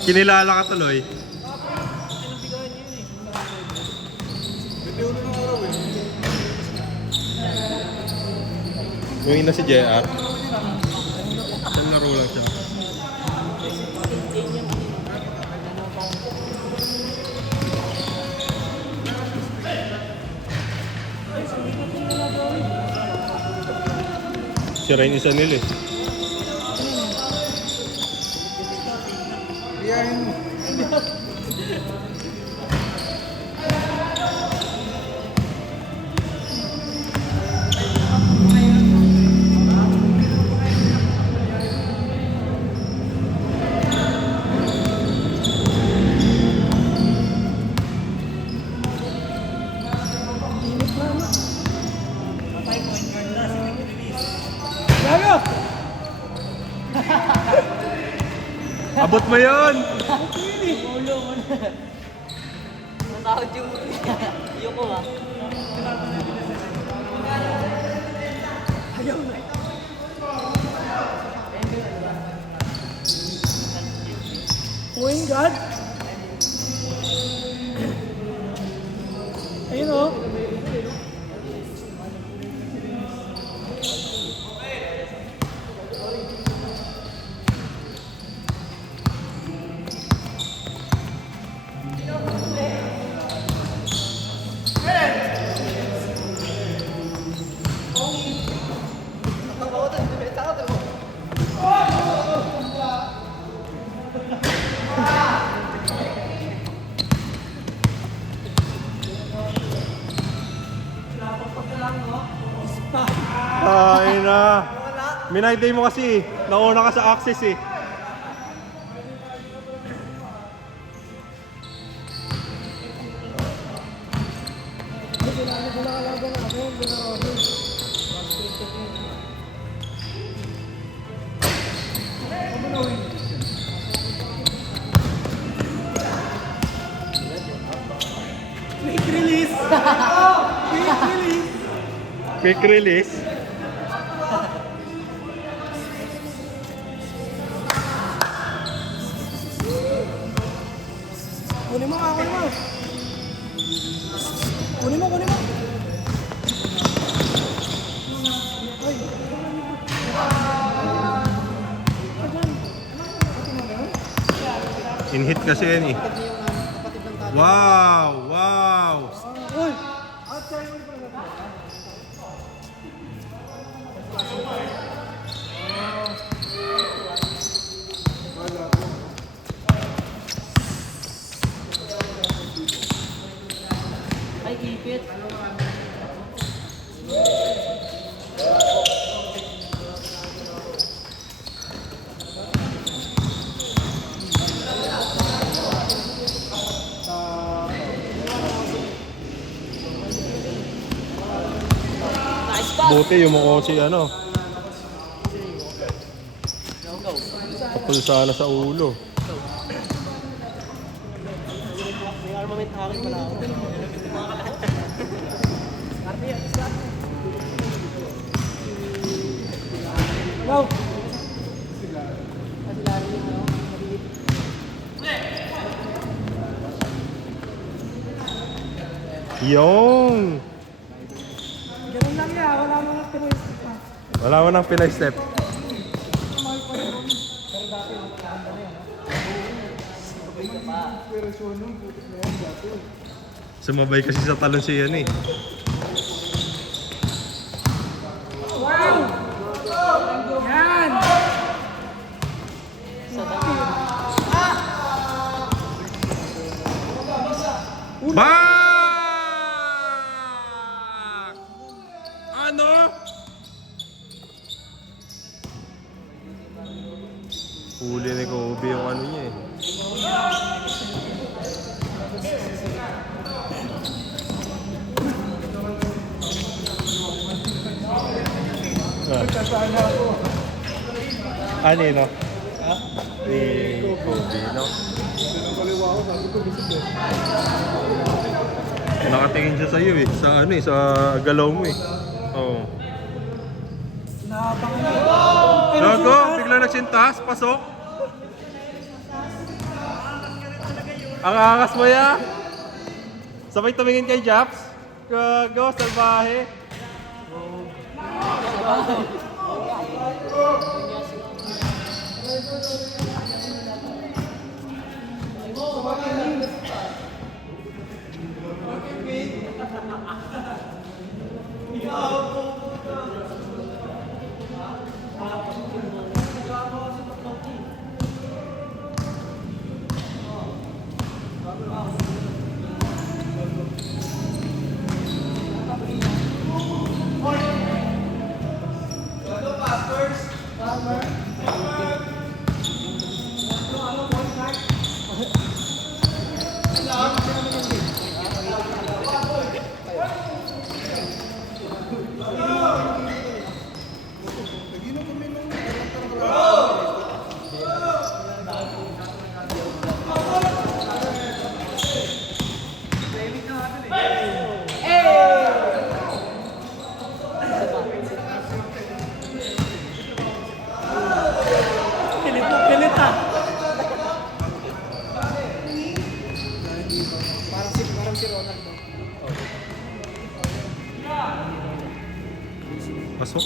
Kinilala ka tuloy. Buhay na si JR. Isang laro lang siya. Sira yung isa nila eh. Biyahin mo. Abot mo yun! Ulo mo na. Natakot yung yuko ah. Ayaw na. Oh my God! Ayun o. Ay na. Minayday mo kasi. Nauna ka sa access eh. Quick release! Quick release! Quick release. Kunin mo nga, kunin mo! Kunin mo, kunin mo! Ay! In-hit kasi yan eh. Wow! Wow! Uy! Ay, ipit. Nice pass. Buti yung mukha si ano. Kapul sana sa ulo. May armament hakin pala ako. Go! Yung! Ganun lang yan, wala mga Pinoy pa. Wala mo nang Pinay step. Sumabay kasi sa talon siya yan eh. Wow! Yan! Sa dami. Back! Ano? Huli ni Kobe yung ano niya eh. Kasana ako. Ano yun, no? Ha? Ni Kobe, no? Pinangkaliwa ako, sabi ko gusto ko. Nakatingin siya sa'yo eh. Sa ano eh, sa galaw mo eh. Oo. Napakanay. Gago, bigla nagsintas, pasok. Ang angas mo ya. Sabay tumingin kay Japs. Gago, salbahe. Pilit ah. Parang si Ronaldo. Pasok.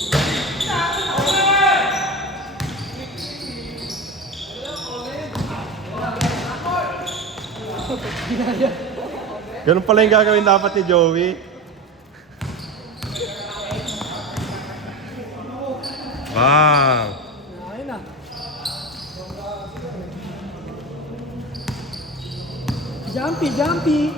Ganun pala yung gagawin dapat ni Joey. Bang! Ayun na. Jumpy, jumpy.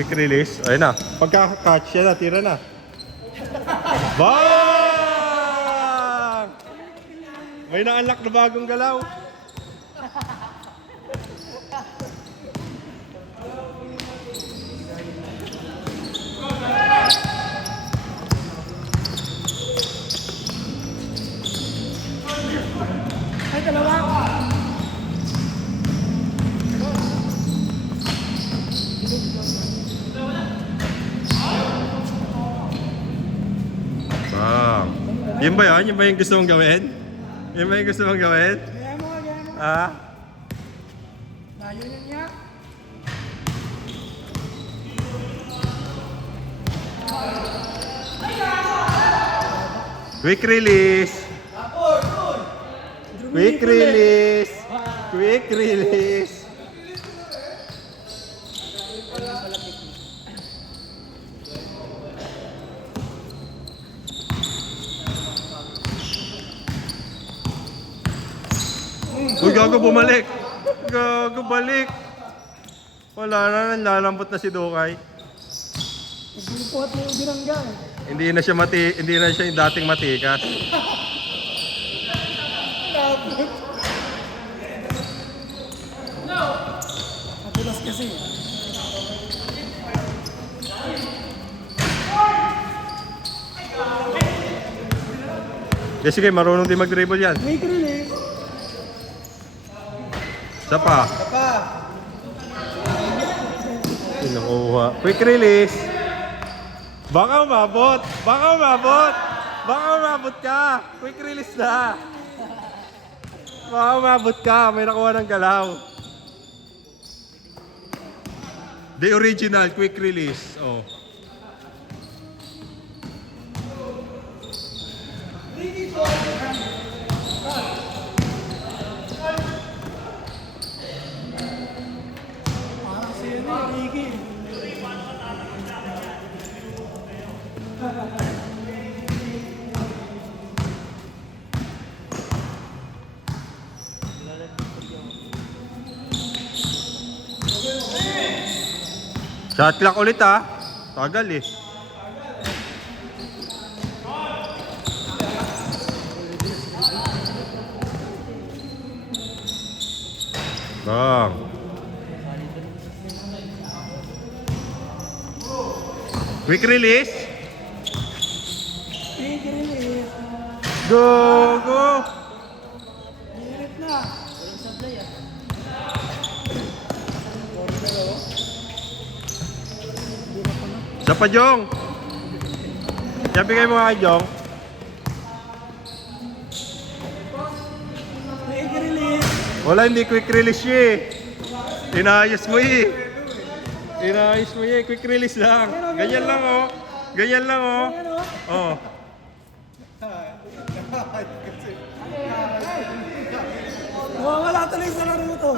Quick release. Ayun na. Pagka-catch yan na, tira na. Bang! May na-unlock na bagong galaw. Ay, dalawa. Bang! Yun ba yun? Yun ba yung gusto mong gawin? Yun ba yung gusto mong gawin? Gaya mo, gaya mo. Ah? Layo niya niya. Quick release! Quick release! Quick release! Uy, gago bumalik! Gago balik! Wala na, nanlalambot na si Dukay. Nagbubuhat mo yung binangga eh. Hindi na siya yung dating matikas. Matulas kasi. Sige, marunong din mag-dribble yan. Quick release. Isa pa. Kinukuha. Quick release. Baka umabot. Baka umabot. Baka umabot ka. Quick release na. Baka umabot ka. May nakuha ng galaw. The original quick release. Oh. Parang si Ricky. Shot clock ulit ah. Tagal eh. Bang. Quick release. Quick release. Go, go! Dirit na. Walang sablay ah. Isa pa, Jong! Yan, bigay mo nga kay Jong. Quick release. Wala, hindi quick release siya eh. Inayos mo eh. Inayos mo eh. Quick release lang. Ganyan lang oh. Ganyan lang oh. Ano? Oh. Wala tuloy sa laro to.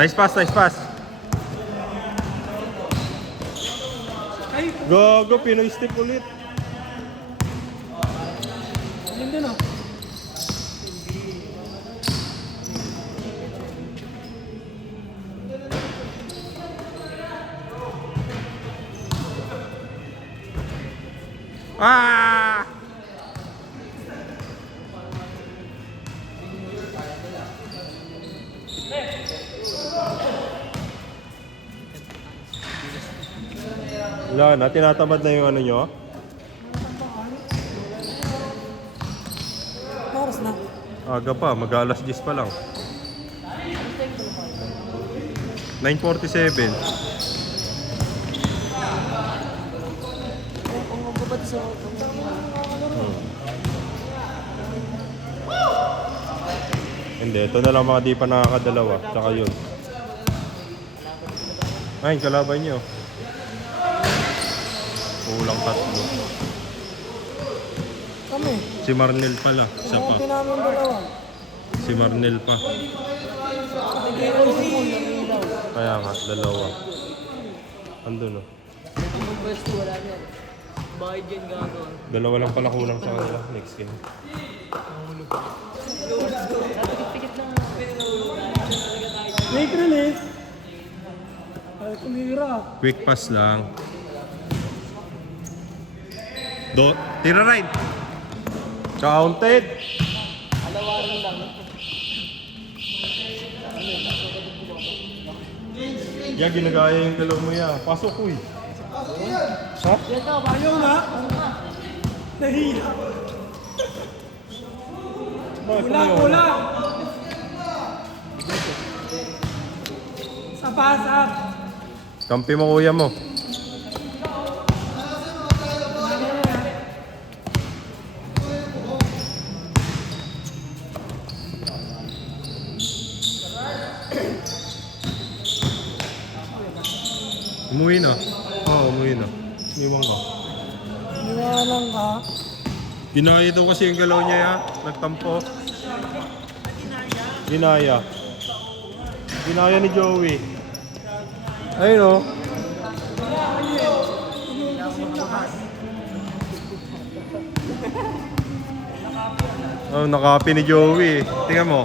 Nice pass, nice pass. Ay, Go, go. Pinoy step ulit. yun din oh. Ah! Wala na, tinatamad na yung ano nyo. Oras na. Aga pa, mag-alas 10 pa lang. 9:47. Kung magbabad sa... Hindi, ito na lang mga di pa nakakadalawa. Tsaka yun. Ay, kalaban nyo. Kulang 3. Kami. Si Marnel pala. Isa pa. Kumunti namin dalawa. Si Marnel pa. ilaw. Kaya nga, dalawa. Andun oh. Ang pwesto wala na yan. Bakit yan gago? Dalawa lang pala kulang sa kanila. Next game. Pikit lang. Quick release. Ay, kumira. Quick pass lang. Tira right. Counted. Alawarin lang. Yan, ginagaya yung dalaw mo yan. Pasok ko eh. Ha? Yan ka, bakit? Ayaw na. Nahiya. Bakit Kulang, ayaw? kulang. Sa pasap. Kampi mo kuya mo. Umuwi na. Oo, umuwi na. Iwan ka. Niwalang ka. Ginaya daw kasi yung galaw niya ya. Nagtampo. Ginaya. Ginaya ni Joey. Ayun o. Oh, nakapi ni Joey. Tingnan mo.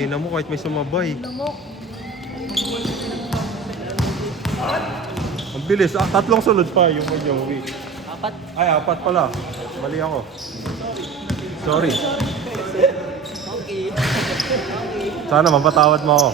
Ina mo kahit may sumabay. Ang bilis. Ah, 3 sunod pa yung may Joey. Apat. Ay, 4 pala. Mali ako. Sorry. Okay. Sana mapatawad mo ako.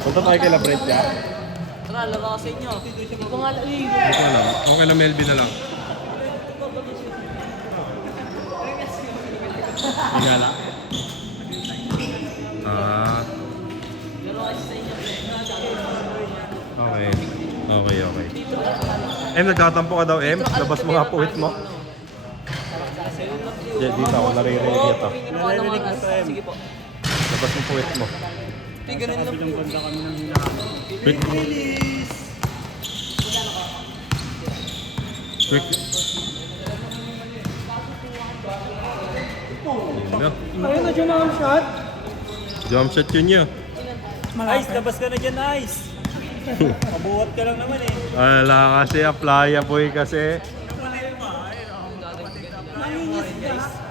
Punta tayo kay Labret ya. Tara, laro ka sa inyo. Hindi ko nga Hindi ko alam. Okay na Melvin na lang. Hingala. Ah, laro kasi sa inyo. okay. Okay, okay. Em, nagtatampo ka daw, Em. Labas mo nga puwit mo. Dito ako naririnig ito. Naririnig ko sa Sige po. Labas mo puwit mo. Hindi, ganun lang po. Quick. Quick. No? Ayun na jump shot. Jump shot yun yun. Ice, labas ka na dyan, Ice. Mabuhat ka lang naman eh. Wala kasi, playa boy kasi.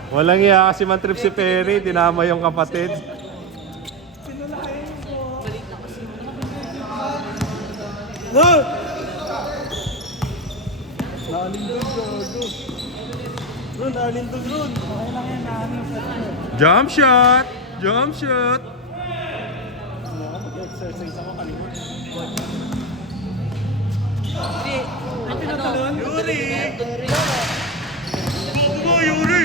Walang iya kasi man trip si Perry, dinama yung kapatid. No! Nalindog, Gogo. Ron, nalindog, Ron. Okay lang yan, namin sa Jump shot! Jump shot! Mag-exercise ako kalimut. Ay, pinatalon? Yuri! Go, Yuri!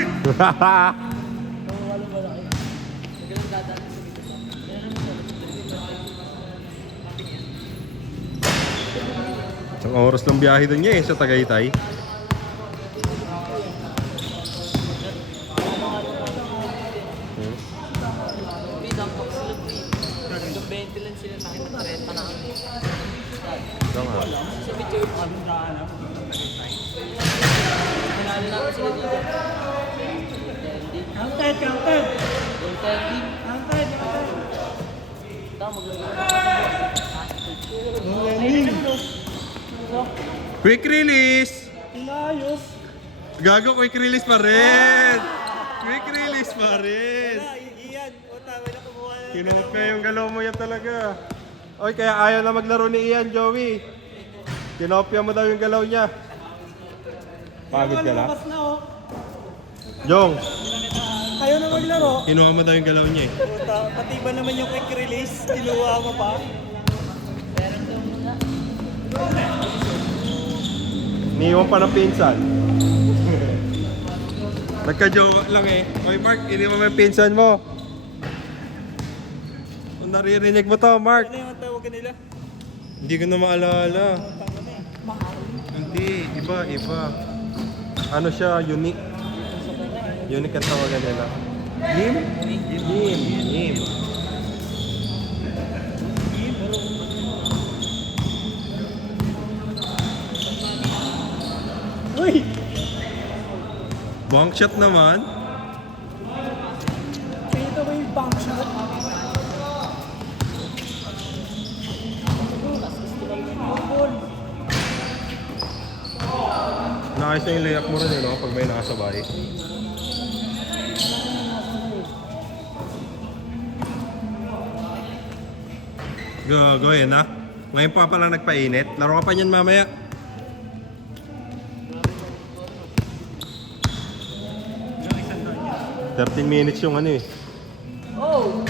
Isang oras lang biyahe doon niya eh, sa Tagaytay. Hanggang 20 lang sila sa akin, 30 na kami. Ito nga. Sa video yung Manalo namin sila dito. Counted, counted. Yung 30. Counted, counted. Ito, maglagay. Quick release! Inayos. Gago, quick release pa rin! Quick release pa rin! Iyan, o tama na kumuha na. Kinupya yung galaw mo yan talaga. Oy, kaya ayaw na maglaro ni Ian, Joey. Kinopya mo daw yung galaw niya. Pagod ka lang? Lumabas na oh. Jong, Kayo na maglaro. kinuha mo daw yung galaw niya eh. Puta, pati ba naman yung quick release? Kinuha mo pa? Iniwan pa ng pinsan. Nagka-jowa lang eh. Oy, Mark, iniwan mo yung pinsan mo. Kung naririnig mo to, Mark. Ano yung tawag nila? Hindi ko na maalala. Hindi, iba. Ano siya, unique. Unique ang tawagan nila. Yim? Yim. Uy! Bank shot naman. Ito ba yung bank shot? Naayos na yung layup mo rin eh, no? Pag may nakasabay. Go ahead na. Ngayon pa pala nagpainit. Laro ka pa niyan mamaya. $13 minutes yung ano eh. Oh!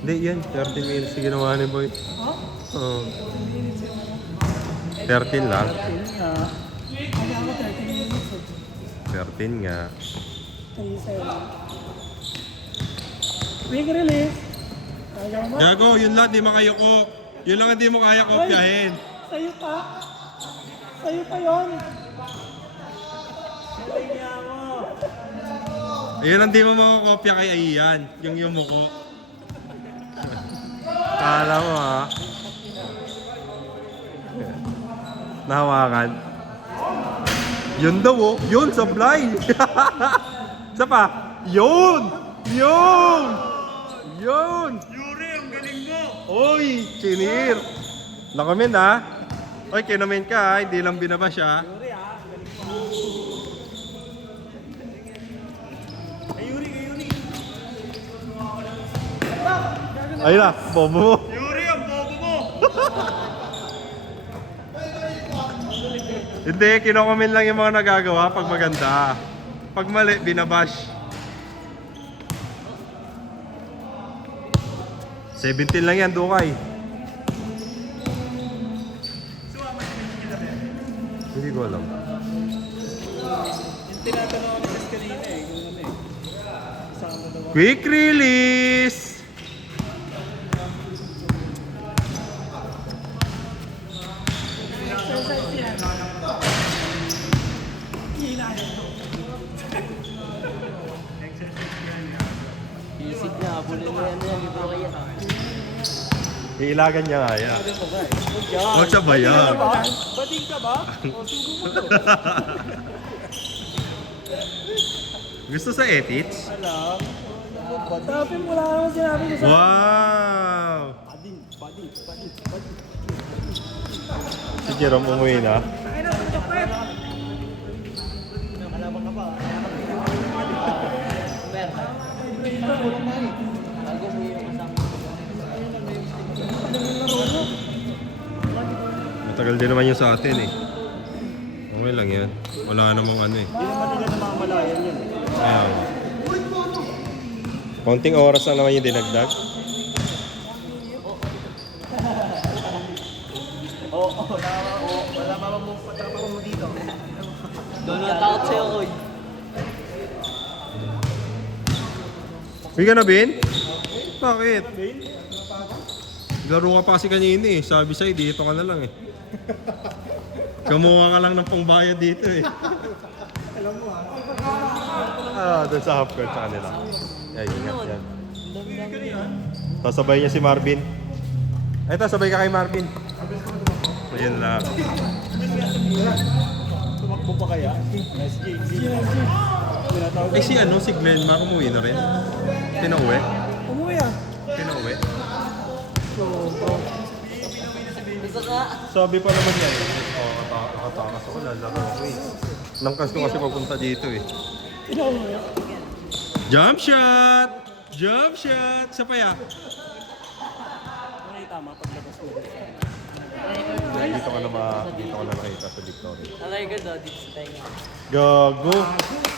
Hindi yan, 13 minutes na ginawa ni Boy. Ha? Oo. 13 lang. Hindi ako 30 minutes eh. 13 nga. 3 sa'yo lang. Quick release. Ayaw mo? Gago, yun lang, di makayoko. Yun lang hindi mo kaya kopyahin. Sa'yo pa. Sa'yo pa yun. Ayun ang di mo makakopya kay Ian. Yung yumuko. Kala mo ha. Nahawakan. Yun daw oh. Yun, sablay. Isa pa. Yun! Yun! Yun! Yuri, ang galing mo! Oy! Chinir! Nakomen ha. Oy, kinomen ka ha. Hindi lang binaba siya. Yuri ah, ang galing mo. Ay, Yuri, kay Yuri. Ayun na, bobo mo. Yuri, ang bobo mo! Hindi, kinokomen lang yung mga nagagawa pag maganda. Pag mali, binabash. 17 lang yan, Dukay. Hindi ko alam. Yung tinatanong ko ni kanina eh, kung ano eh. Kasama daw. Quick release! Exercise yan. Hinayos ko. Isip na, abulin mo yan yan, ito kaya. Iilagan niya nga yan. Yan. Huwag siya ba yan? Bading ka ba? O, sugo mo to. Gusto sa ethics? Alam. Sabi mo, wala naman sinabi ko sa... Wow! Bading. Si Jerome umuwi na. Ay na, sa kwet. Matagal din naman yun sa atin eh. Okay lang yan. Wala namang ano eh. Hindi naman nila namamalayan yun. Ayan. Konting oras lang naman yung dinagdag. Wala mamamupat mo dito. Doon natakot sa'yo, Koy. Uy ka na, Ben? Bakit? Laro ka pa kasi kanina eh. Sabi sa'yo, dito ka na lang eh. Kamuha ka lang ng pangbayad dito eh. Alam mo doon sa half court sa kanila. Ay, yan. Sasabay niya si Marvin. Eto, sabay ka kay Marvin. Ayun lang. Tumakbo pa kaya? SJC. Eh si ano, si Glenn Mark umuwi na rin. Pinauwi. Umuwi ah. Pinauwi. Gusto ka? Sabi pa naman yan. Nakatakas ako, lalaro ako eh. Nangkas ko kasi papunta dito eh. Jump shot! Jump shot! Sa paya. Ay, tama. Paglabas mo. Dito ka na nakita sa Victoria. Alay ka daw dito sa tayo. Gago!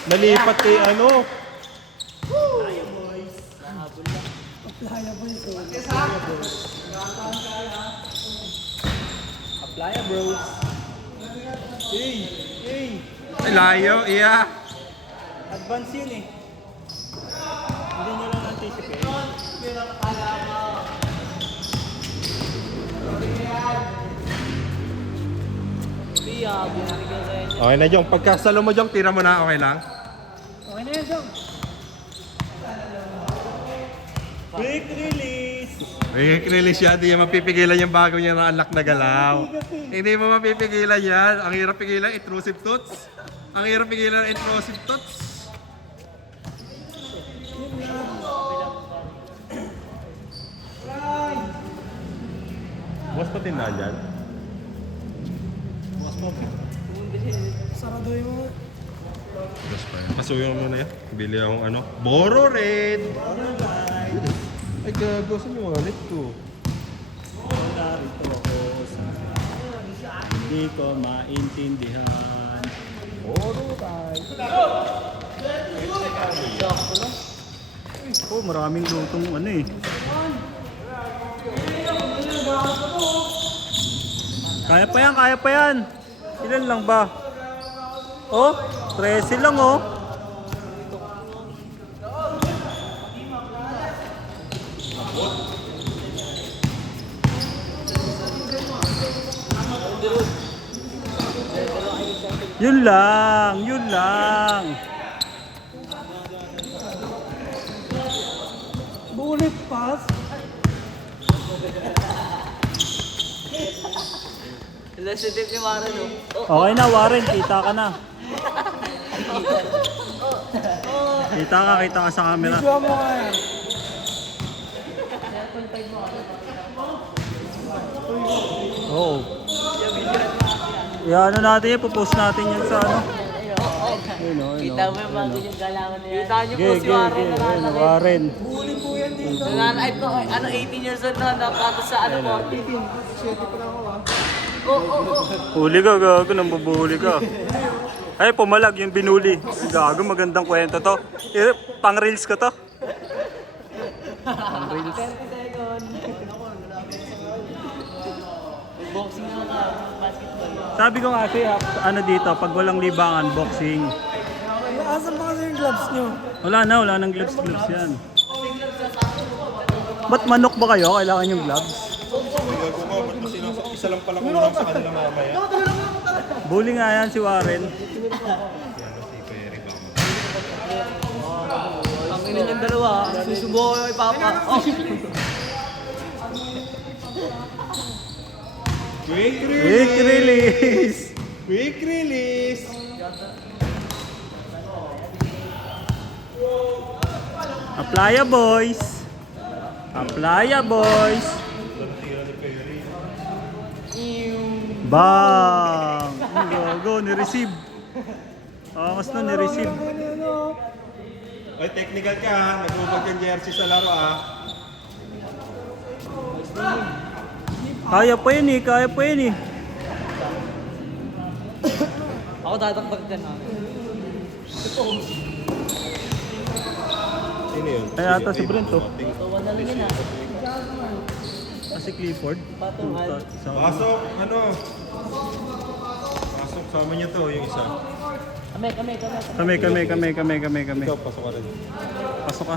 Nalipat kay ano? Playa boys. Playa, bros. Hey! Ay, layo, iya! Advance yun eh. Hindi nyo lang anticipate. Pia, bumibigyan sa'yo niya. Okay na, Jong. Pagkasalo mo, Jong, tira mo na. Okay lang? Okay na yan, Jong. Quick release! Quick release yan. Hindi yan mapipigilan yung bago niya na anak na galaw. Hindi mo mapipigilan yan. Ang hirap pigilan, intrusive toots. Ang hirap pigilan, intrusive toots. Boss pa tindahan dyan? Saradoy mo. Boss pa yan. Pasuyo mo na yan. Bili akong ano. Boro Red! Ay, gago. Saan yung wallet ko? Narito ako sa... Hindi ko maintindihan. Boro tayo. Oh, maraming lutong ano eh. Kaya pa yan. Ilan lang ba? Oh, 13 lang oh. Yun lang. Bullet pass. Sensitive ni Mara, no? Okay na, Warren. Kita ka na. Kita ka sa camera. Video mo nga yan. Oo. Ano natin yan, pupost natin yan sa ano. Kita mo yung bago yung galangan niya. Kita niyo po si Warren na lalaki. Warren. Huli po yan dito. Nananaid ko, ano, 18 years old na, napagod sa ano po. 7 pa lang ako ah. Oo. Huli ka, gago, nambubuhuli ka. Ay, pumalag yung binuli. Gago, magandang kwento to. Pang reels ka to. Pang reels. 30 seconds. Boxing na ka, basketball. Sabi ko nga kasi, ano dito, pag walang libangan, boxing. Asan pa kasi yung gloves nyo? Wala nang gloves yan. Ba't manok ba kayo? Kailangan yung gloves? Ay, gago ka. Ba't kasi isa lang pala kulang sa kanila mamaya? Bully nga yan si Warren. Ang ina niyang dalawa, susubukan ko kay Papa. Oh. Quick Quick release! Quick release! Aplaya boys. Aplaya boys. Bang! Go, ni-receive. Angas na, ni-receive. Ay, technical ka ha. Nag-ubag yung jersey sa laro ha. Kaya pa yun eh, kaya pa yun eh. Ako tatakbag ka na. Sino yun? Ay, ata si Brent to. Tuwan na lang yun ah. Si Clifford. Patungan. Pasok, ano? Pasok, sama niyo to, yung isa. Kami. Ikaw, pasok ka rin. Pasok ka.